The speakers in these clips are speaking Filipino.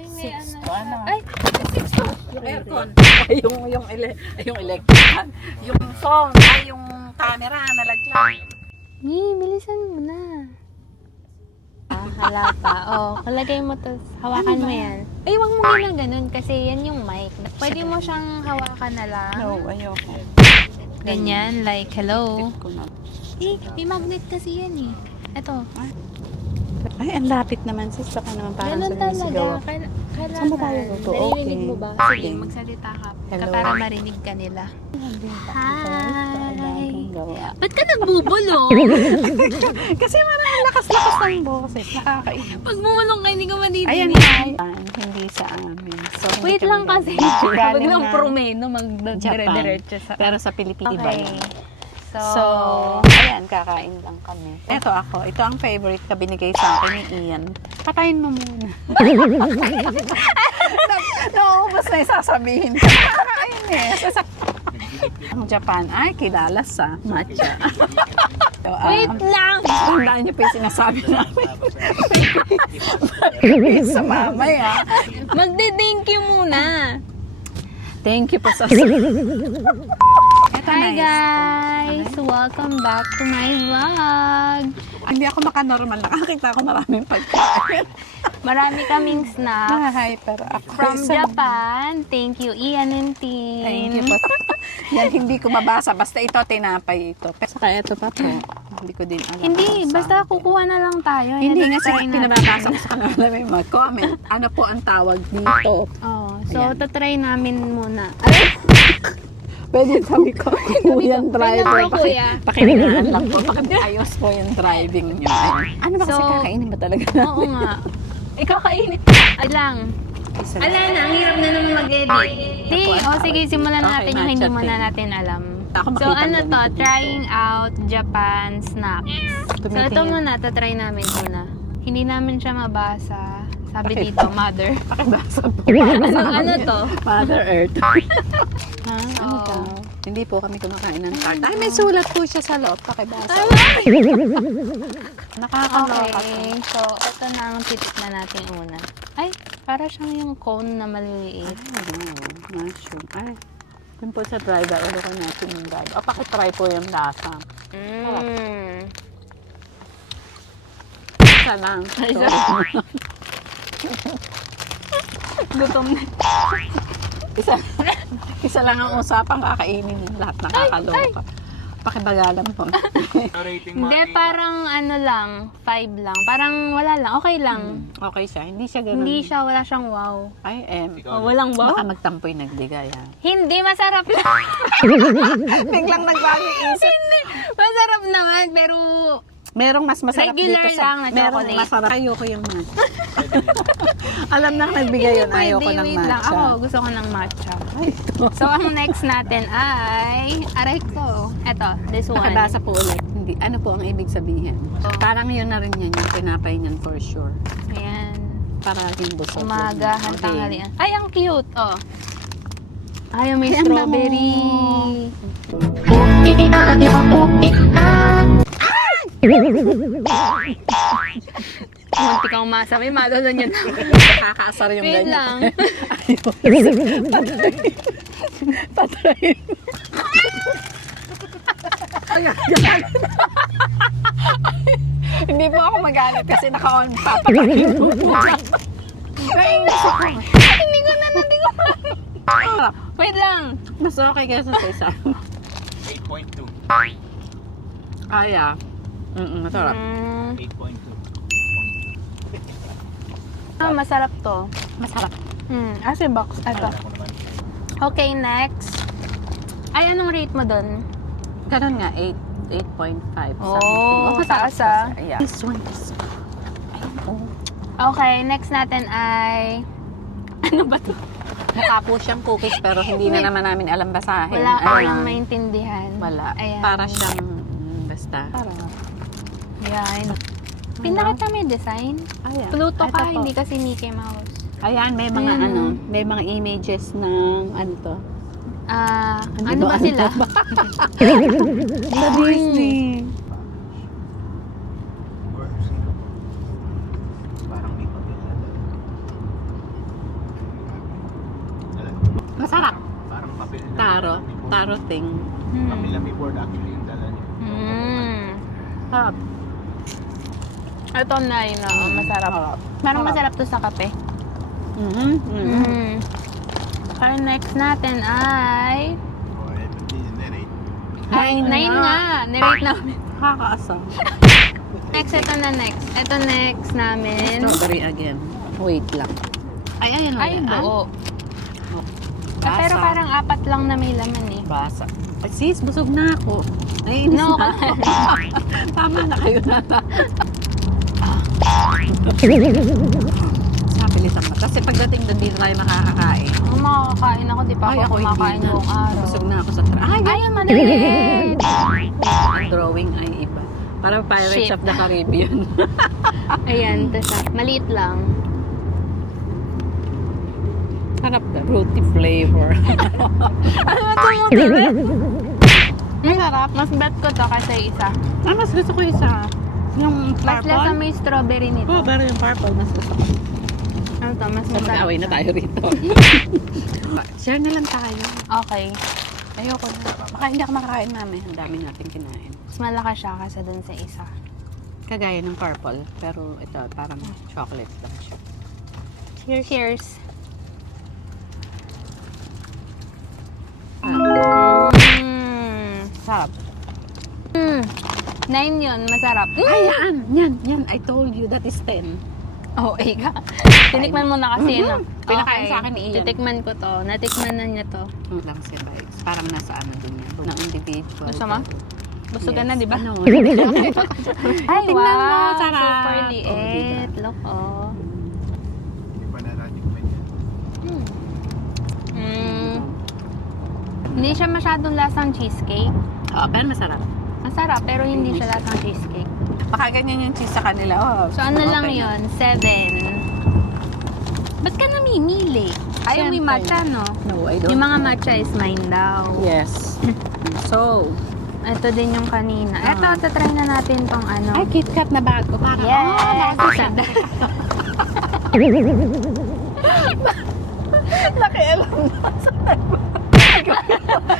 Ay, may 6 ano. to ano. Ay, 6 to. Yung aircon. Yung electric. Yung phone. Ay, yung camera. Nalaglag. bilisan mo na. Hala pa. Kalagay mo to. Hawakan mo yan. Ay, wag mo lang ganun kasi yan yung mic. Pwede mo siyang hawakan na lang. No, ayoko. Ganyan, like, hello. Tip ko na. May magnet kasi yan eh. Ito. Ay, ang lapit naman sis. Saka naman parang Ganun sumisigaw talaga. ako. Kailangan. Saan ba tayo dito? Naririnig Okay. mo ba? Sige. Sige, magsalita ka. Hello. Para marinig ka nila. Hi! Gawa. Ba't ka nagbubulong? Kasi marang lakas-lakas ng boses. Nakakainip. Pag bumulong ka, hindi ko Ayan madidinig. na. Hindi sa amin. So, hindi Wait kami lang kasi. galing. Wag lang na promeno, Japan. mag-dire-diretso sa... Pero sa Pilipinas iba Okay. yan. So, ayan, kakain lang kami. Ito ako. Ito ang favorite ka binigay sa akin ni Ian. Patayin mo muna. Naubos na yung sasabihin ko. Nakakain eh. Ang Japan ay kilala sa matcha. So, wait lang! tandaan niyo pa yung sinasabi namin. Sa mamaya. Magde-thank you muna. Thank you po sa Hi guys! Welcome back to my vlog. Hindi ako makanormal. Nakakita ko maraming pagkain. Marami kaming snacks Hyper ako. from Japan. Thank you, Ian and team. Thank you po. Yan, hindi ko mabasa. Basta ito, tinapay ito. Kaya ito pa po. Hindi ko din alam. Hindi, kung basta kukuha na lang tayo. Hindi Yan, nga try sa natin. pinababasa ko sa kanila may mga comment. Ano po ang tawag dito? So, Ayan. tatry namin muna. Pwede sabi ko, yung driver. Wait lang po, kuya. Pakihinaan lang po. Pakiayos po yung driving nyo. Ano ba kasi So, kakainin ba talaga Oo nga. Ikaw kainit. Alang. Ala na, ang hirap na naman mag-edit. Hindi, sige, simulan na natin Okay, yung hindi matcha muna thing. natin alam. Ako So, makita ano mo to? dito. Trying out Japan snacks. So, ito Tumitingin. muna, tatry namin muna. Hindi namin siya mabasa. Sabi Bakit? dito, mother. Pakibasa po. Ano to? Mother Earth. Ha? Ano to? Hindi po kami kumakain ng tart. Ay, may sulat po siya sa loob. Pakibasa. Nakakaloka. Okay, so ito na ang tips na natin una. Ay, para siyang yung cone na maliliit. Mushroom. Ay, yun po sa driver. Ulo ko natin yung driver. O, pakitry po yung lasa. Isa lang. Isa. Gutom na. Isa lang ang usapang kakainin yung lahat nakakaloka. Pakibagalan po. Hindi, parang ano lang, 5 lang. Parang wala lang, okay lang. Okay siya. Hindi siya ganun. Hindi siya, wala siyang wow. I am. Walang wow? Baka magtampoy nagbigay. Hindi, masarap lang. Biglang nagbago isip. Hindi, masarap naman, pero Merong mas masarap regular dito lang na merong chocolate. masarap. Ayoko yung matcha. Alam na nagbigay yun. Ayoko ng wait lang. matcha. Ako, gusto ko ng matcha. Ay, ito. So, ang next natin ay, aray ko. Eto, this one. Pakibasa po ulit. Hindi. Ano po ang ibig sabihin? Oh. Parang yun na rin yan. Yung tinapay niyan for sure. Ayan. Para yung busog. Umaga, Okay. tanghalian. Ay, ang cute. Oh. Ay, may Ay, ang strawberry. Munti kang masabi, madalo niya na. Nakakaasar yung Wait ganyan. lang. Patay. Hindi po ako magalit kasi naka-on pa. Papakain mo po. Nainis ako. Hindi ko na. Wait lang. Mas okay kaysa sa isa. 8.2. Ay, masarap. 8.2. Masarap to. Masarap. As in box. Ito. Okay, next. Ay, anong rate mo dun? Ganun nga, 8.5. Oh, mataas ah. Yeah. This one is... Ayun po. Okay, next natin ay... Ano ba to? Mukha po siyang cookies pero hindi na naman namin alam basahin. Walang maintindihan. Wala. Ayan. Para siyang... basta. Ayan. Pinakita mo yung design? Ayan. Pluto Ito ka, po. hindi kasi Mickey Mouse. Ayan, may mga Ayan, may mga images ng ano to. Hindi Ano ko ba alam. sila? Sa Disney. Parang may pabila. Taro thing. Kami board actually yung dala niya. Sarap. Ito na yun, masarap. Parang masarap to sa kape. Kaya next natin ay... Oh, ito din, narrate. Ay, 9 nga. Narate namin. Kakaasam. Next, ito na next. Ito next namin. Strawberry again. Wait lang. Ay, ayan Ay, buo. Pero Basa. parang 4 lang na may laman eh. Basa. Ay, sis, busog na ako. Naiinis No, na ako. Tama na kayo na. Sapilitan mo. Kasi pagdating doon, dito tayo makakakain. Kung makakain ako, di pa Ay, ako ako kumakain hindi na. buong araw. Busog na ako sa Ay, Ay, maliit! ang drawing ay iba. Parang Pirates Shit. of the Caribbean. Ayan, maliit lang. Harap na. Fruity flavor. Masarap. Mas bet ko to kasi isa. Mas gusto ko isa. Yung Mas lasa purple. may strawberry nito. Oh, pero yung purple, mas gusto ko. Ano to? Mas masarap. Mag-away na tayo rito. Share na lang tayo. Okay. Ayoko na. Baka hindi ako makakain namin. Ang dami natin kinain. Mas malakas siya kasi dun sa isa. Kagaya ng purple. Pero ito, parang chocolate lang siya. Cheers. Sarap. 9 yun. Masarap. Ay, yan. I told you that is 10. Oh, ka. Tinikman mo na kasi yun. Pinakain sa akin ni Ian. Titikman ko to. Natikman na niya to. Lang siya vibes. Parang nasa ano din yan. Ng individual. Gusto mo? Busugan na, di ba? Ano? Ay, Tingnan mo, wow. sarap. Super Oh, liit. diba? Look, oh. Hindi pa narating pa niya. Hindi siya masyadong lasang cheesecake. Oh, pero masarap. Masarap, pero hindi siya lasang cheesecake. Baka ganyan yung cheese sa kanila. Oh, So, ano lang okay na. yun? 7. Ba't ka namimili? Ayaw may Siyempre. matcha, no? No, I don't. Yung mga matcha is mine daw. Yes. So, Ito din yung kanina. Ito, tatry na natin tong ano. ay, KitKat na bago. Parang, Yes! bago siya. Nakialam na sa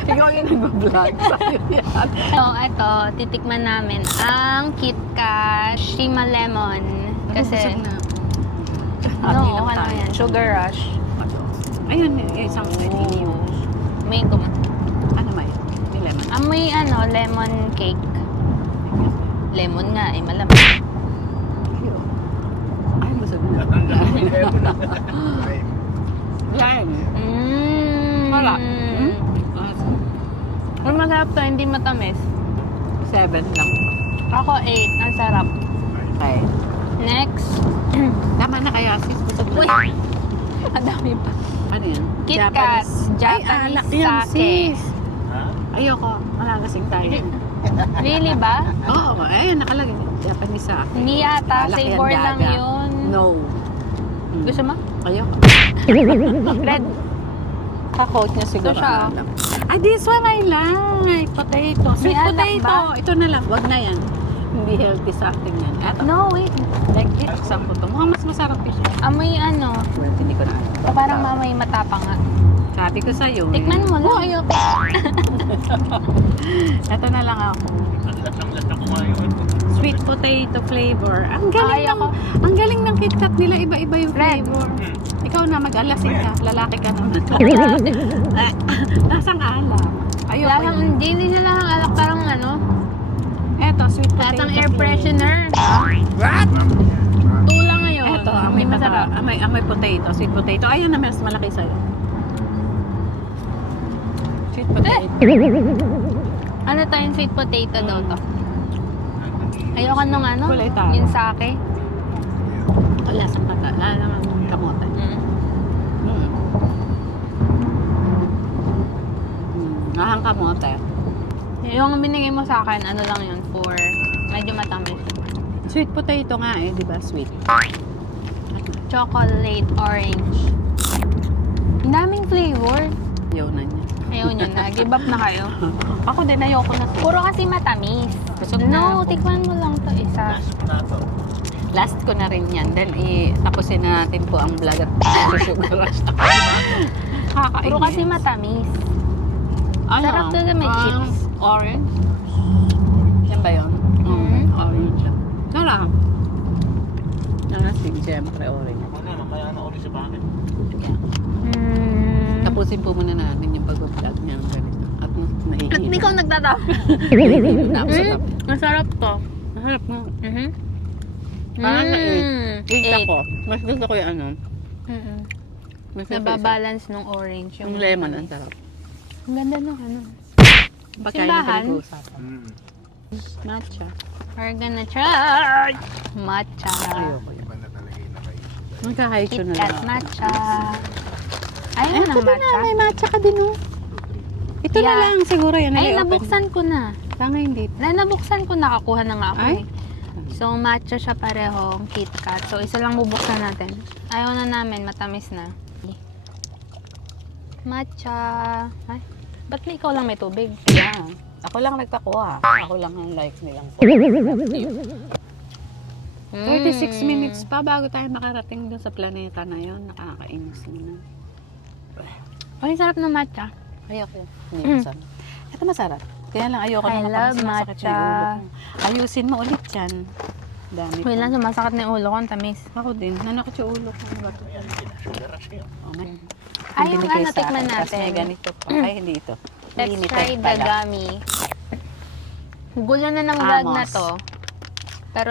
Ikaw yung nag-vlog sa'yo yan. So, ito, titikman namin ang KitKat Shima Lemon. Kasi, Happy no, lang ano tayo. yan, Sugar Rush. Ayun, isang iniiwas. May tum. Ano may? May lemon. May ano, lemon cake. Lemon nga, eh, malamig. Ay, busog na. Natanggal ko yung level. Ay, Yan. Wala. Ah, Ang masarap to, hindi matamis. 7 lang. Ako 8, ang sarap. Okay. Next. Tama na kaya sis. Busog na. Uy! Ang dami pa. Ano yan? KitKat, Japanese Ay, alak yan, sake. sis. ha? Ayoko. Malalasing tayo. Really ba? Oo, ayun, nakalagay. Japanese sa akin. Hindi yata, Alak yan, savor lang gaga. yun. No. Gusto mo? Ayoko. Red. Ka-coat niya siguro. Ito siya. Ah, this one I like. Potato. Sweet May alak potato. ba? Ito na lang. Wag na yan. Hindi healthy sa akin yan. Eto. No, wait. Like it. Saan ko to? Mukhang mas masarap siya. Amoy ano, Well, hindi ko na. parang mamay matapang nga. Sabi ko sa'yo. Tikman mo lang. ayoko. Ito na lang ako. Ang lasang-lasa ko ngayon. Sweet potato flavor. Ang galing Ayaw ko. ang galing ng KitKat nila. Iba-iba yung Red. flavor. Ikaw na, mag-alasing ka. Lalaki ka naman. Lasang alak. Ayoko Lasang, yun. hindi sila lang alak, parang ano, Eto, sweet potato lasang air flavor. freshener. What? Tula ngayon. Eto, amoy masarap. masarap. Amoy potato, sweet potato. Ayun na, mas malaki sa'yo. Sweet potato. Ano to yung sweet potato daw to? Ayoko nung ano, Kulay taro. yung sake. Lasang kata. Lasang kamote. Ahang kamote. Yung binigay mo sa akin, ano lang yun, for medyo matamis. Sweet potato nga eh, di ba? Sweet. Chocolate orange. Ang daming flavor. Ayaw na niya. Ayaw nyo na. Give up na kayo. Ako din, ayoko na. Puro kasi matamis. Busog na No, ako. tikman mo lang to isa. Last na to. Last ko na rin yan. Then, tapusin na natin po ang vlog at sugar rush. Puro kasi matamis. Ano? Sarap talaga may chips. Orange? Yan ba yun? Orange. Sarap. Ano si siyempre orange. Ako na, mamaya na ulit sa bakit. Tapusin po muna natin yung pag-vlog niya. Ganito. At Ba't nahihilo. ikaw nagtatawa? Nahihilo na ako sa lap. Masarap to. Masarap nga. Parang na 8 ako. Mas gusto ko yung ano. Mas gusto ko isa. Nababalance nung orange. Yung lemon, ang sarap. Ang ganda nung ano. Pagkain na Simbahan? pinag-uusapan. Matcha. We're gonna try matcha. Ayoko yun. Iba na talaga yung nakaisip. Magkakaitso na KitKat lang. matcha. Ayaw mo ng Ito na, matcha? may matcha ka din oh. Ito na Yeah. lang siguro yan. Ay, i-open. nabuksan ko na. Tanga hindi. Nabuksan ko, nakakuha na nga ako Ay? eh. So, matcha siya parehong KitKat. So, isa lang bubuksan natin. Ayaw na namin, matamis na. Matcha. Ay, ba't may ikaw lang may tubig? Yeah. Ako lang nagpakuha. Ako lang ang like nilang 36 minutes pa bago tayo makarating dun sa planeta na yon. Nakakainis na. Ay, sarap ng matcha. Ayoko. Hindi masarap. Ito masarap. Kaya lang ayoko I na love sumasakit matcha. yung ulo ko. Ayusin mo ulit yan. Dami Wait pa. lang, sumasakit na yung ulo ko, ang tamis. Ako din. Nanakit yung ulo ko. Ano ba ito? Sugar rush yun. Oh, may. Ay, yung Binigay ano, sa tikman akin. Tapos may natin. ganito pa. Ay, hindi ito. Let's Limited try the pala. gummy. Gulo na ng vlog na Amos. to. Pero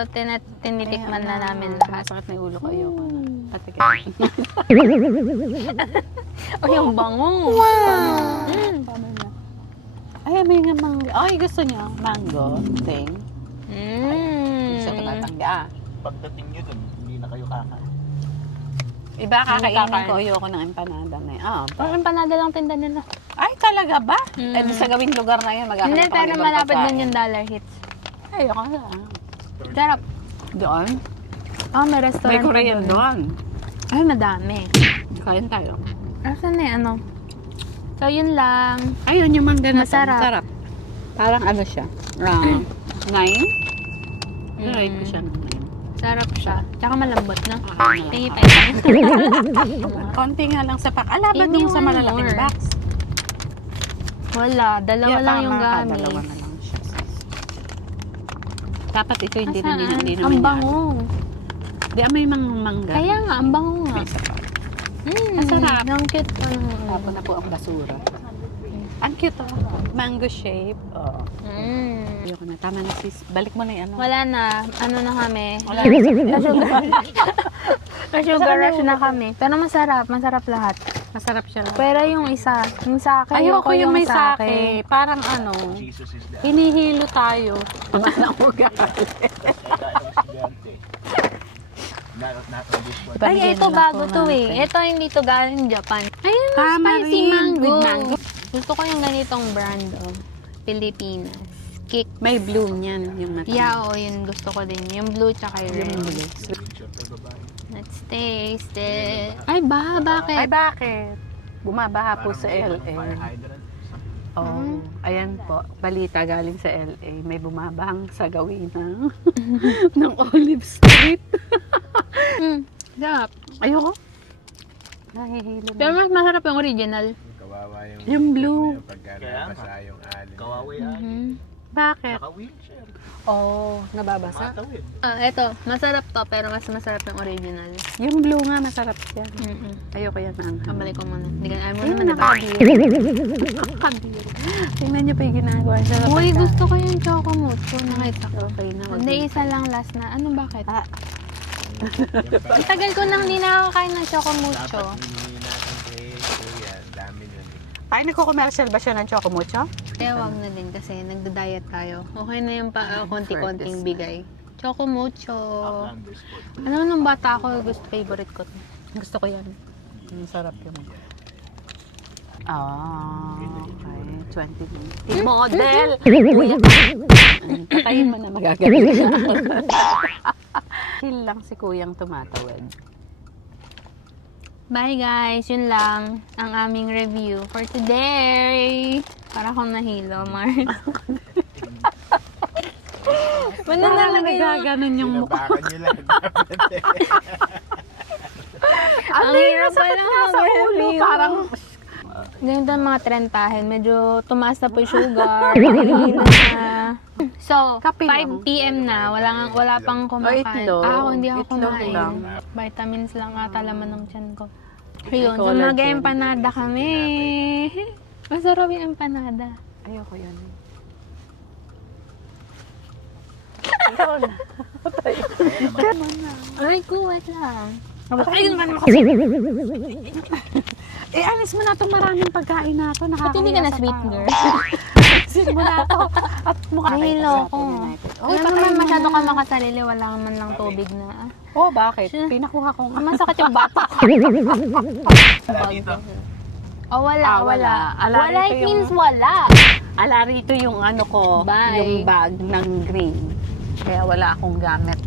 tinitikman na namin lahat. Sumasakit na yung ulo ko. Ayoko na. Pati Oh, yung bango. Paano na? Ay, may nga mango. Ay, gusto niya. Mango. Thing. Gusto ko tatangga. Pagdating nyo dun, hindi na kayo kakain. Iba kakainin kakain. ko. Ayoko ng empanada na yun. Ah, Parang empanada lang tinda nila. ay, talaga ba? Eh, di sa gawing lugar na yun, magkakaroon Hindi, pa pero ng ibang malapit pagkain. din yung dollar hits. Ayoko na. Sarap. Doon? Oh, may restaurant. May Korean doon. Ay, madami. Kain tayo. Asan na ano? So, yun lang. Ayun, yung mangga na to. Masarap. Sarap. Parang ano siya? 9? Rate ko siya ng 9. Sarap siya. Tsaka malambot, no? Ah, Tingin pa konti nga lang sa pack. Ala ba Hindi, dun sa one malalaking more. box? Wala. Dalawa Yeah, lang tama yung ka, gamit. dalawa na lang siya. Dapat ito hindi Asaan? naman hindi Ang naman bango. Di may mangga. Kaya nga, ang bango nga. May isa pa. Masarap. Ang cute pa naman. Tapon na po ang basura. Ang cute oh. Mango shape. Oh. Ayoko na. Tama na sis. Balik mo na yung ano. Wala na. Ano na kami. Wala na. Sugar rush na kami. Pero masarap. Masarap lahat. Masarap siya. Pero yung isa, yung sake. Ayoko yung may sake. sake. Parang ano. Jesus is the Hinihilo tayo. Mga ugali. not on this one. Ay, Bigyan ito lang bago po to eh. natin. Ito hindi to galing Japan. Ayun, Tamarind spicy mango. with mango. Gusto ko yung ganitong brand oh. Pilipinas. Kick. May blue niyan. Yung natin. Yeah, oo, yun gusto ko din. Yung blue tsaka yung Yung red. blue. Siyempre, babae. Let's taste it. Ay, bakit? Ay, bakit? Bumabaha po Parang sa may LA. fire hydrant. Oh, ayan po. Balita galing sa LA. May bumabahang sa gawin ng, ng Olive Street. Sarap. Ayoko. Nahihilo Pero na. mas masarap yung original. Kawawa Yung blue. Pagka Kaya nabasa yung alin. Kawawa Bakit? Naka-wheelchair. Oh, nababasa. Matawid. Eto, masarap to, pero mas masarap yung original. Yung blue nga, masarap siya. Mm-mm. Ayoko yan na anghang. Pabalik ko muna. Hindi ka ayaw mo Ayun, naman, diba? nakakabir. Tingnan niyo pa yung ginagawa niya. Uy, gusto ko yung choco mocho. Nakita ko. Okay na. Hindi, isa lang last na. Ano, bakit? Ah, Ang tagal ko nang hindi nakakain ng choco mucho. Dapat hinihingi natin kay Kuya. Dami nun. ay, nagko-commercial ba siya ng Chocomucho? Kaya wag na din kasi nagda-diet tayo. Okay na yung konti-konting bigay. Choco mucho. Outlanders food. Alam mo, nung bata ako, favorite ko to. Gusto ko yan. Ang sarap yung... Ah, okay. 20 model! Kuya, patayin mo na magagaling siya. Hill lang si kuyang tumatawid. Bye guys, yun lang ang aming review for today. Para akong nahilo, Mars. Wala na Parang lagay yung... nagaganon yung mukha. Binabakan nyo lang. Dapat eh. Ang hirap pala Sa ulo, mag-review. parang... Ganito ang mga trentahin. Medyo tumaas na po yung sugar. Hindi na. So, Kape 5 lang. p.m. na. Wala pang kumakain. itlog. Ako hindi ako Itlog kumain. lang. Vitamins lang ata laman ng tiyan ko. Ayun, so Collagen. mag-empanada kami. Masarap yung empanada. Ayoko yun. Ay, kuwat lang. Ayun ba naman kasi? Alis mo na itong maraming pagkain na ito. Ba't hindi ka na sweet girl? Alis mo na ito. At mukha Ay, loko. Uy, Ano naman masyado ka makasarili, wala man lang tubig na. Oh, bakit? Pinakuha ko nga. Masakit yung bata ko. Oh, wala, Ah, wala. wala. Wala, Ito it yung- means wala. Ala, rito yung ano ko, Bye. yung bag ng green. Kaya wala akong gamit.